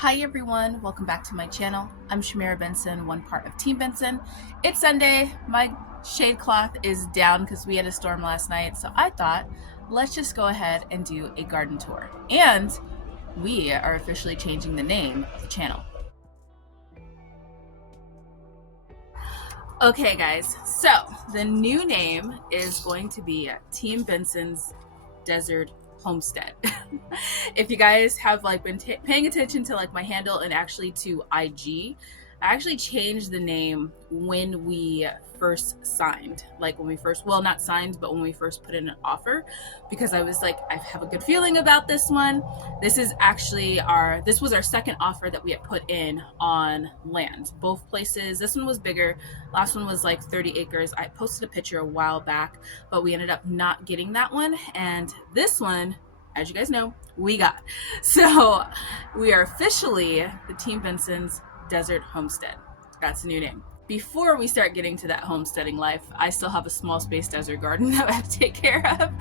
Hi everyone, welcome back to my channel. I'm Shamira Benson, one part of Team Benson. It's Sunday, my shade cloth is down because we had a storm last night, so I thought let's just go ahead and do a garden tour. And we are officially changing the name of the channel. Okay guys, so the new name is going to be Team Benson's Desert Homestead. If you guys have been paying attention to my handle and actually to IG, I actually changed the name when we first signed, when we first, well, not signed, but when we first put in an offer, because I was like, I have a good feeling about this one. This is actually this was our second offer that we had put in on land. Both places, this one was bigger, last one was like 30 acres. I posted a picture a while back, but we ended up not getting that one. And this one, as you guys know, we got. So we are officially the Team Benson's Desert Homestead. That's the new name. Before we start getting to that homesteading life, I still have a small space desert garden that I have to take care of.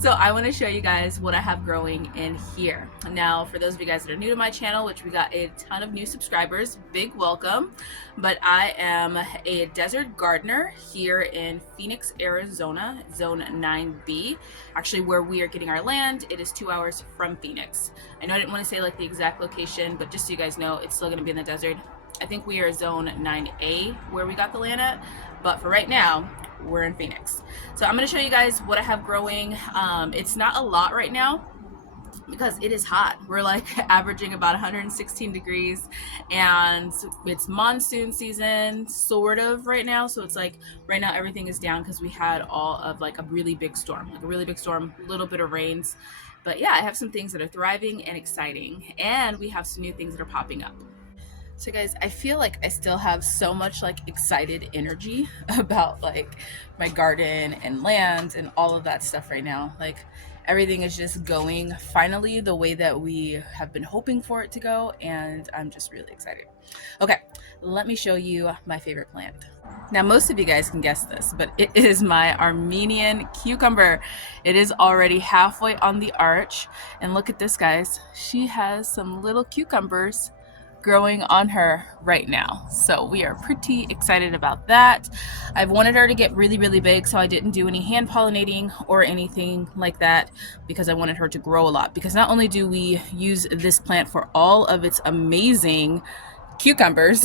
So I want to show you guys what I have growing in here. Now, for those of you guys that are new to my channel, which we got a ton of new subscribers, big welcome. But I am a desert gardener here in Phoenix, Arizona, Zone 9B. Actually, where we are getting our land, it is 2 hours from Phoenix. I know I didn't want to say the exact location, but just so you guys know, it's still going to be in the desert. I think we are Zone 9A where we got the land at, but for right now, we're in Phoenix. So I'm going to show you guys what I have growing. It's not a lot right now because it is hot. We're averaging about 116 degrees and it's monsoon season sort of right now. So it's right now everything is down because we had all of a really big storm, a little bit of rains. But yeah, I have some things that are thriving and exciting, and we have some new things that are popping up. So guys, I feel like I still have so much excited energy about my garden and land and all of that stuff right now. Everything is just going finally the way that we have been hoping for it to go, and I'm just really excited. Okay, let me show you my favorite plant. Now, most of you guys can guess this, but it is my Armenian cucumber. It is already halfway on the arch, and look at this, guys. She has some little cucumbers growing on her right now, so we are pretty excited about that. I've wanted her to get really, really big, so I didn't do any hand pollinating or anything like that because I wanted her to grow a lot. Because not only do we use this plant for all of its amazing cucumbers,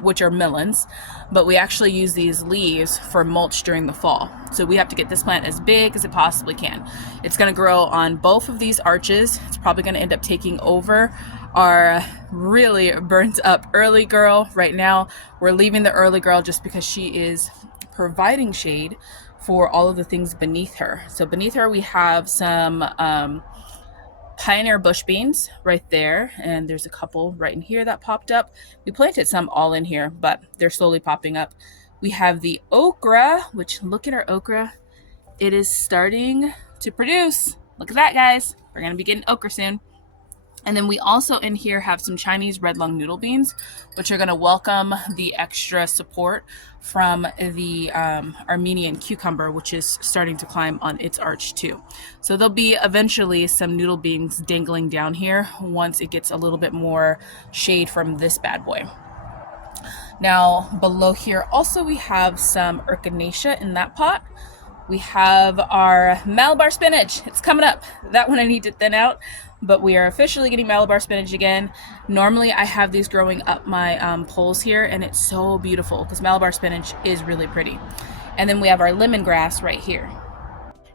which are melons, but we actually use these leaves for mulch during the fall. So we have to get this plant as big as it possibly can. It's going to grow on both of these arches. It's probably going to end up taking over our really burnt up early girl. Right now we're leaving the early girl just because she is providing shade for all of the things beneath her. So beneath her we have some pioneer bush beans right there, and there's a couple right in here that popped up. We planted some all in here, but they're slowly popping up. We have the okra, which, look at our okra. It is starting to produce. Look at that, guys. We're gonna be getting okra soon. And then we also in here have some Chinese red lung noodle beans, which are going to welcome the extra support from the Armenian cucumber, which is starting to climb on its arch too. So there'll be eventually some noodle beans dangling down here once it gets a little bit more shade from this bad boy. Now below here also we have some echinacea in that pot. We have our Malabar spinach. It's coming up. That one I need to thin out, but we are officially getting Malabar spinach again. Normally I have these growing up my poles here, and it's so beautiful because Malabar spinach is really pretty. And then we have our lemongrass right here.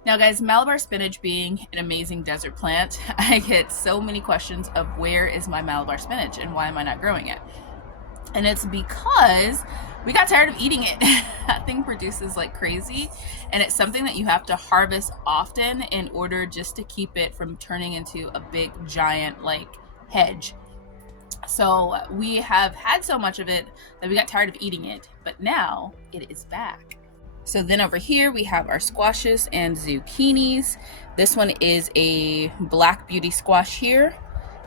Now guys, Malabar spinach being an amazing desert plant, I get so many questions of where is my Malabar spinach and why am I not growing it? And it's because we got tired of eating it. That thing produces like crazy, and it's something that you have to harvest often in order just to keep it from turning into a big giant hedge. So we have had so much of it that we got tired of eating it, but now it is back. So then over here we have our squashes and zucchinis. This one is a black beauty squash here,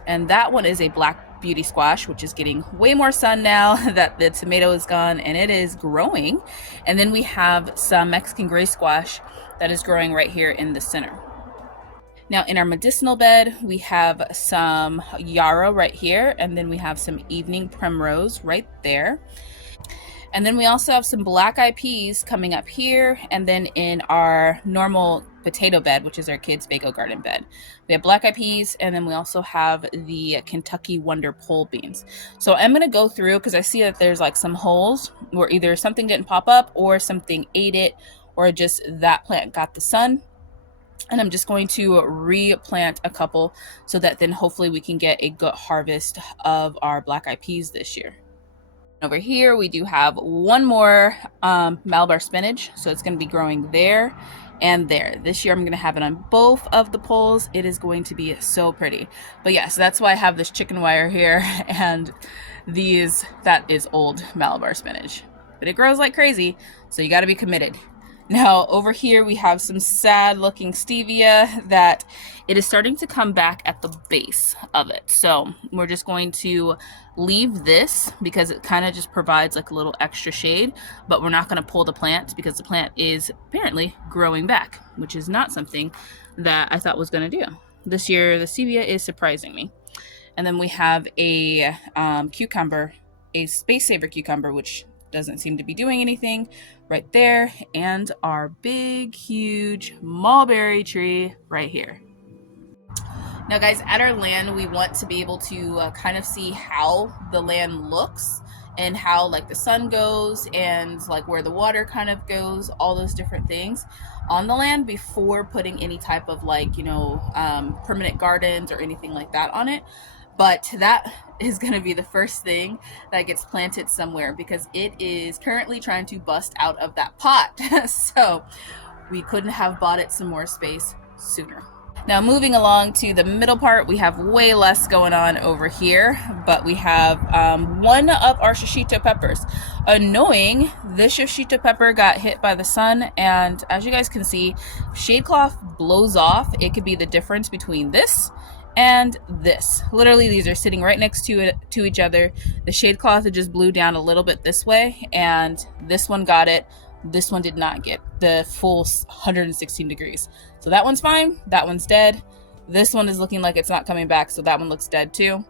and that one is a black beauty squash, which is getting way more sun now that the tomato is gone, and it is growing. And then we have some Mexican gray squash that is growing right here in the center. Now in our medicinal bed, we have some yarrow right here, and then we have some evening primrose right there. And then we also have some black-eyed peas coming up here, and then in our normal potato bed, which is our kids' Vego garden bed, we have black-eyed peas, and then we also have the Kentucky Wonder pole beans. So I'm going to go through because I see that there's like some holes where either something didn't pop up or something ate it, or just that plant got the sun. And I'm just going to replant a couple so that then hopefully we can get a good harvest of our black-eyed peas this year. Over here, we do have one more Malabar spinach, so it's going to be growing there and there. This year, I'm going to have it on both of the poles. It is going to be so pretty. But yes, yeah, so that's why I have this chicken wire here, and that is old Malabar spinach. But it grows like crazy, so you got to be committed. Now over here we have some sad looking stevia that it is starting to come back at the base of it. So we're just going to leave this because it kind of just provides like a little extra shade, but we're not going to pull the plant because the plant is apparently growing back, which is not something that I thought was going to do. This year the stevia is surprising me. And then we have a cucumber, a space saver cucumber, which doesn't seem to be doing anything right there, and our big huge mulberry tree right here. Now guys, at our land we want to be able to kind of see how the land looks and how like the sun goes and like where the water kind of goes, all those different things on the land before putting any type of like, you know, permanent gardens or anything like that on it. But that is going to be the first thing that gets planted somewhere because it is currently trying to bust out of that pot. So we couldn't have bought it some more space sooner. Now moving along to the middle part, we have way less going on over here, but we have one of our shishito peppers. Annoying, this shishito pepper got hit by the sun, and as you guys can see, shade cloth blows off. It could be the difference between this and this. Literally, these are sitting right next to each other. The shade cloth just blew down a little bit this way, and this one got it. This one did not get the full 116 degrees. So that one's fine. That one's dead. This one is looking like it's not coming back, so that one looks dead too.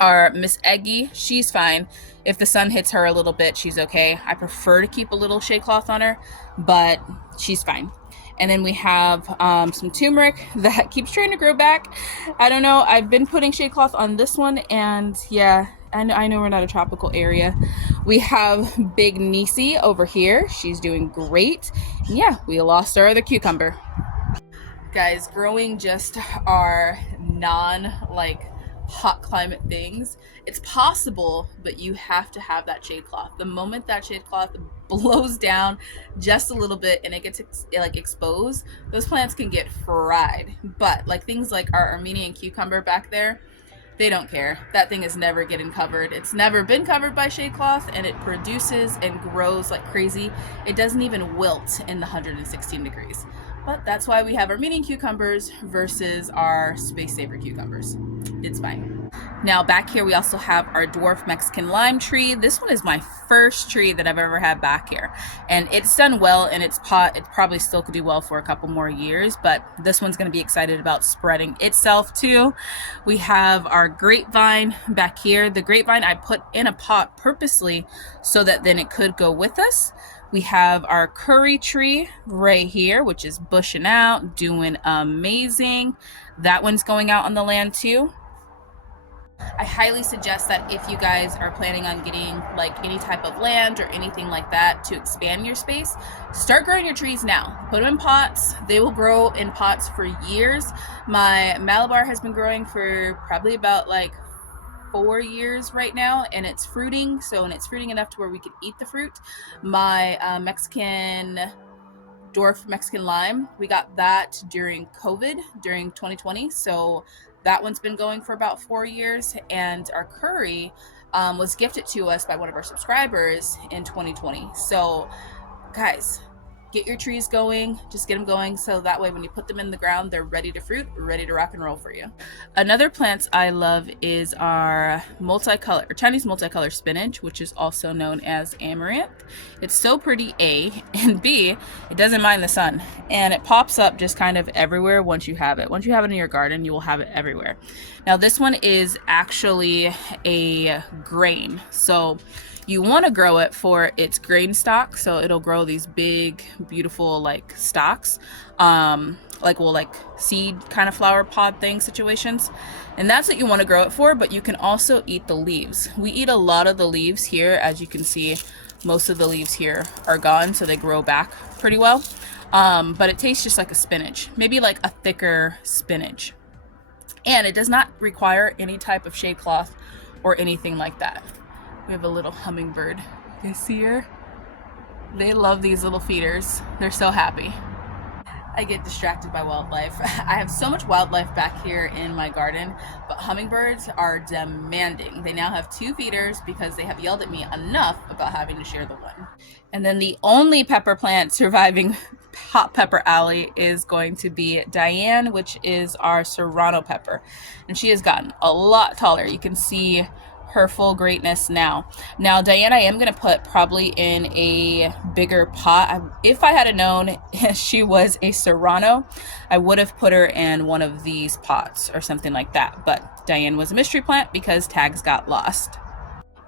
Our Miss Eggy, she's fine. If the sun hits her a little bit, she's okay. I prefer to keep a little shade cloth on her, but she's fine. And then we have some turmeric that keeps trying to grow back. I don't know. I've been putting shade cloth on this one, and yeah, I know we're not a tropical area. We have Big Nisi over here. She's doing great. And yeah, we lost our other cucumber. Guys, growing just our hot climate things, it's possible, but you have to have that shade cloth. The moment that shade cloth blows down just a little bit and it gets exposed, those plants can get fried. But like things like our Armenian cucumber back there, they don't care. That thing is never getting covered. It's never been covered by shade cloth, and it produces and grows like crazy. It doesn't even wilt in the 116 degrees. But that's why we have Armenian cucumbers versus our space saver cucumbers. It's fine. Now back here we also have our dwarf Mexican lime tree. This one is my first tree that I've ever had back here, and it's done well in its pot. It probably still could do well for a couple more years, but this one's going to be excited about spreading itself too. We have our grapevine back here. The grapevine I put in a pot purposely so that then it could go with us. We have our curry tree right here, which is bushing out, doing amazing. That one's going out on the land too. I highly suggest that if you guys are planning on getting like any type of land or anything like that to expand your space, start growing your trees now. Put them in pots. They will grow in pots for years. My Malabar has been growing for probably about like 4 years right now, and it's fruiting. So, and it's fruiting enough to where we could eat the fruit. My dwarf Mexican lime, we got that during COVID, during 2020. So that one's been going for about 4 years, and our curry was gifted to us by one of our subscribers in 2020. So guys, get your trees going, just get them going so that way when you put them in the ground, they're ready to fruit, ready to rock and roll for you. Another plants I love is our Chinese multicolor spinach, which is also known as Amaranth. It's so pretty, A, and B, it doesn't mind the sun, and it pops up just kind of everywhere once you have it. Once you have it in your garden, you will have it everywhere. Now this one is actually a grain, so you want to grow it for its grain stock, so it'll grow these big, beautiful like stalks, like seed kind of flower pod thing situations, and that's what you want to grow it for. But you can also eat the leaves. We eat a lot of the leaves here. As you can see, most of the leaves here are gone, so they grow back pretty well. But it tastes just like a spinach, maybe like a thicker spinach, and it does not require any type of shade cloth or anything like that. We have a little hummingbird. You see her? They love these little feeders. They're so happy. I get distracted by wildlife. I have so much wildlife back here in my garden, but hummingbirds are demanding. They now have 2 feeders because they have yelled at me enough about having to share the one. And then the only pepper plant surviving hot pepper alley is going to be Diane, which is our Serrano pepper. And she has gotten a lot taller. You can see her full greatness now. Now Diane, I am going to put probably in a bigger pot. If I had known she was a Serrano, I would have put her in one of these pots or something like that. But Diane was a mystery plant because tags got lost.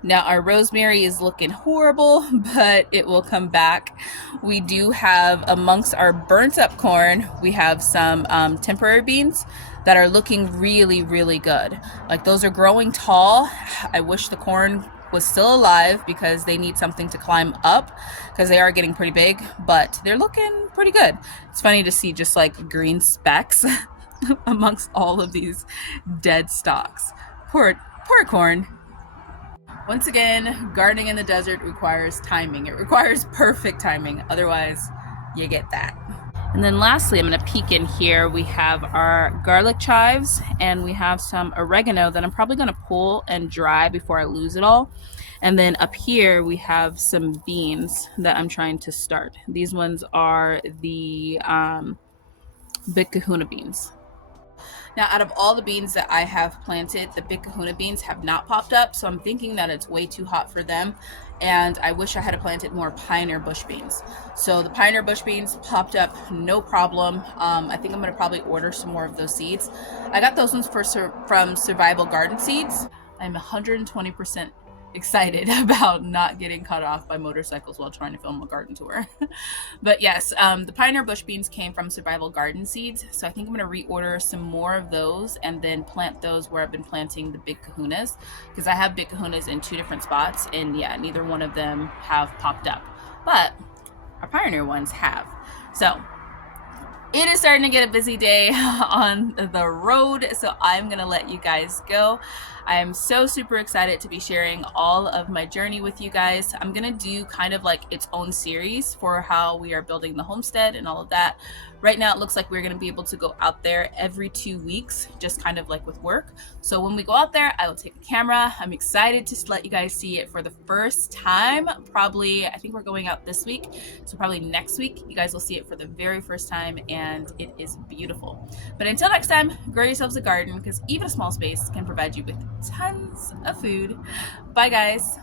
Now our rosemary is looking horrible, but it will come back. We do have, amongst our burnt up corn, we have some temporary beans that are looking really, really good. Like those are growing tall. I wish the corn was still alive because they need something to climb up because they are getting pretty big, but they're looking pretty good. It's funny to see just like green specks amongst all of these dead stalks. Poor corn. Once again, gardening in the desert requires timing. It requires perfect timing. Otherwise, you get that. And then lastly, I'm going to peek in here. We have our garlic chives and we have some oregano that I'm probably going to pull and dry before I lose it all. And then up here, we have some beans that I'm trying to start. These ones are the big kahuna beans. Now, out of all the beans that I have planted, the big kahuna beans have not popped up, so I'm thinking that it's way too hot for them, and I wish I had planted more pioneer bush beans. So the pioneer bush beans popped up, no problem. I think I'm going to probably order some more of those seeds. I got those ones from Survival Garden Seeds. I'm 120% excited about not getting cut off by motorcycles while trying to film a garden tour. But yes, the pioneer bush beans came from Survival Garden Seeds, so I think I'm going to reorder some more of those and then plant those where I've been planting the big kahunas, because I have big kahunas in 2 different spots, and yeah, neither one of them have popped up, but our pioneer ones have. So it is starting to get a busy day on the road, so I'm gonna let you guys go. I am so super excited to be sharing all of my journey with you guys. I'm gonna do kind of like its own series for how we are building the homestead and all of that. Right now it looks like we're gonna be able to go out there every 2 weeks, just kind of like with work. So when we go out there, I will take a camera. I'm excited to let you guys see it for the first time. Probably, I think we're going out this week, so probably next week you guys will see it for the very first time, and it is beautiful. But until next time, grow yourselves a garden, because even a small space can provide you with tons of food. Bye guys.